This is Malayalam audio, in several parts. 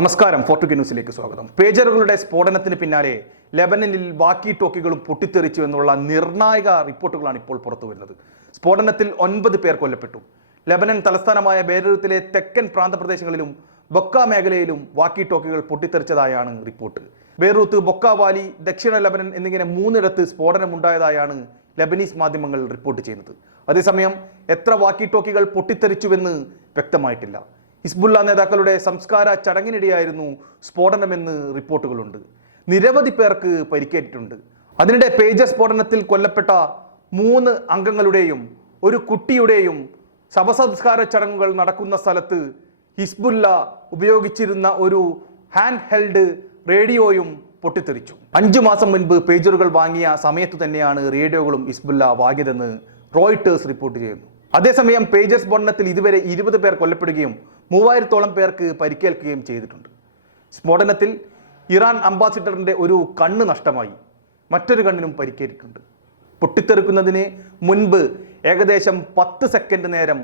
നമസ്കാരം ഫോർട്ടുഗ ന്യൂസിലേക്ക് സ്വാഗതം. പേജറുകളുടെ സ്ഫോടനത്തിന് പിന്നാലെ ലെബനനിൽ ബാക്കി ടോക്കികളും പൊട്ടിത്തെറിച്ചു എന്നുള്ള നിർണായക റിപ്പോർട്ടുകളാണ് ഇപ്പോൾ പുറത്തു വരുന്നത്. സ്ഫോടനത്തിൽ ഒൻപത് പേർ കൊല്ലപ്പെട്ടു. ലെബനൻ തലസ്ഥാനമായ ബേരൂത്തിലെ തെക്കൻ പ്രാന്തപ്രദേശങ്ങളിലും ബൊക്ക മേഖലയിലും വാക്കി ടോക്കികൾ പൊട്ടിത്തെറിച്ചതായാണ് റിപ്പോർട്ട്. ബേറൂത്ത് ബൊക്ക വാലി ദക്ഷിണ ലെബനൻ എന്നിങ്ങനെ മൂന്നിടത്ത് സ്ഫോടനമുണ്ടായതായാണ് ലെബനീസ് മാധ്യമങ്ങൾ റിപ്പോർട്ട് ചെയ്യുന്നത്. അതേസമയം എത്ര വാക്കി ടോക്കികൾ പൊട്ടിത്തെറിച്ചുവെന്ന് വ്യക്തമായിട്ടില്ല. ഹിസ്ബുള്ള നേതാക്കളുടെ സംസ്കാര ചടങ്ങിനിടെയായിരുന്നു സ്ഫോടനമെന്ന് റിപ്പോർട്ടുകളുണ്ട്. നിരവധി പേർക്ക് പരിക്കേറ്റിട്ടുണ്ട്. അതിനിടെ പേജ സ്ഫോടനത്തിൽ കൊല്ലപ്പെട്ട മൂന്ന് അംഗങ്ങളുടെയും ഒരു കുട്ടിയുടെയും ശവസംസ്കാര ചടങ്ങുകൾ നടക്കുന്ന സ്ഥലത്ത് ഹിസ്ബുല്ല ഉപയോഗിച്ചിരുന്ന ഒരു ഹാൻഡ് ഹെൽഡ് റേഡിയോയും പൊട്ടിത്തെറിച്ചു. അഞ്ചു മാസം മുൻപ് പേജറുകൾ വാങ്ങിയ സമയത്ത് തന്നെയാണ് റേഡിയോകളും ഹിസ്ബുല്ല വാങ്ങിയതെന്ന് റോയിട്ടേഴ്സ് റിപ്പോർട്ട് ചെയ്യുന്നു. അതേസമയം പേജസ് സ്ഫോടനത്തിൽ ഇതുവരെ ഇരുപത് പേർ കൊല്ലപ്പെടുകയും മൂവായിരത്തോളം പേർക്ക് പരിക്കേൽക്കുകയും ചെയ്തിട്ടുണ്ട്. സ്ഫോടനത്തിൽ ഇറാൻ അംബാസിഡറിന്റെ ഒരു കണ്ണ് നഷ്ടമായി. മറ്റൊരു കണ്ണിനും പരിക്കേറ്റിട്ടുണ്ട്. പൊട്ടിത്തെറിക്കുന്നതിന് മുൻപ് ഏകദേശം പത്ത് സെക്കൻഡ് നേരം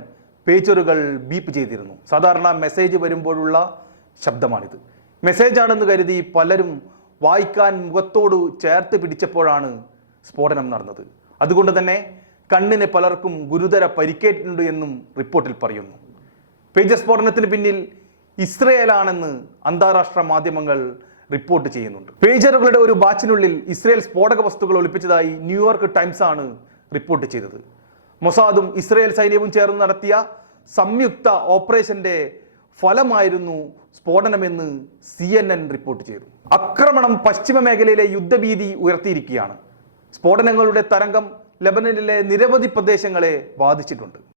പേജറുകൾ ബീപ്പ് ചെയ്തിരുന്നു. സാധാരണ മെസ്സേജ് വരുമ്പോഴുള്ള ശബ്ദമാണിത്. മെസ്സേജ് ആണെന്ന് കരുതി പലരും വായിക്കാൻ മുഖത്തോട് ചേർത്ത് പിടിച്ചപ്പോഴാണ് സ്ഫോടനം നടന്നത്. അതുകൊണ്ട് തന്നെ കണ്ണിന് പലർക്കും ഗുരുതര പരിക്കേറ്റിട്ടുണ്ട് എന്നും റിപ്പോർട്ടിൽ പറയുന്നു. പേജ സ്ഫോടനത്തിന് പിന്നിൽ ഇസ്രയേലാണെന്ന് അന്താരാഷ്ട്ര മാധ്യമങ്ങൾ റിപ്പോർട്ട് ചെയ്യുന്നുണ്ട്. പേജറുകളുടെ ഒരു ബാച്ചിനുള്ളിൽ ഇസ്രയേൽ സ്ഫോടക വസ്തുക്കൾ ഒളിപ്പിച്ചതായി ന്യൂയോർക്ക് ടൈംസ് ആണ് റിപ്പോർട്ട് ചെയ്തത്. മൊസാദും ഇസ്രയേൽ സൈന്യവും ചേർന്ന് നടത്തിയ സംയുക്ത ഓപ്പറേഷന്റെ ഫലമായിരുന്നു സ്ഫോടനമെന്ന് സി എൻ എൻ റിപ്പോർട്ട് ചെയ്തു. ആക്രമണം പശ്ചിമ മേഖലയിലെ യുദ്ധഭീതി ഉയർത്തിയിരിക്കുകയാണ്. സ്ഫോടനങ്ങളുടെ തരംഗം ലബനനിലെ നിരവധി പ്രദേശങ്ങളെ ബാധിച്ചിട്ടുണ്ട്.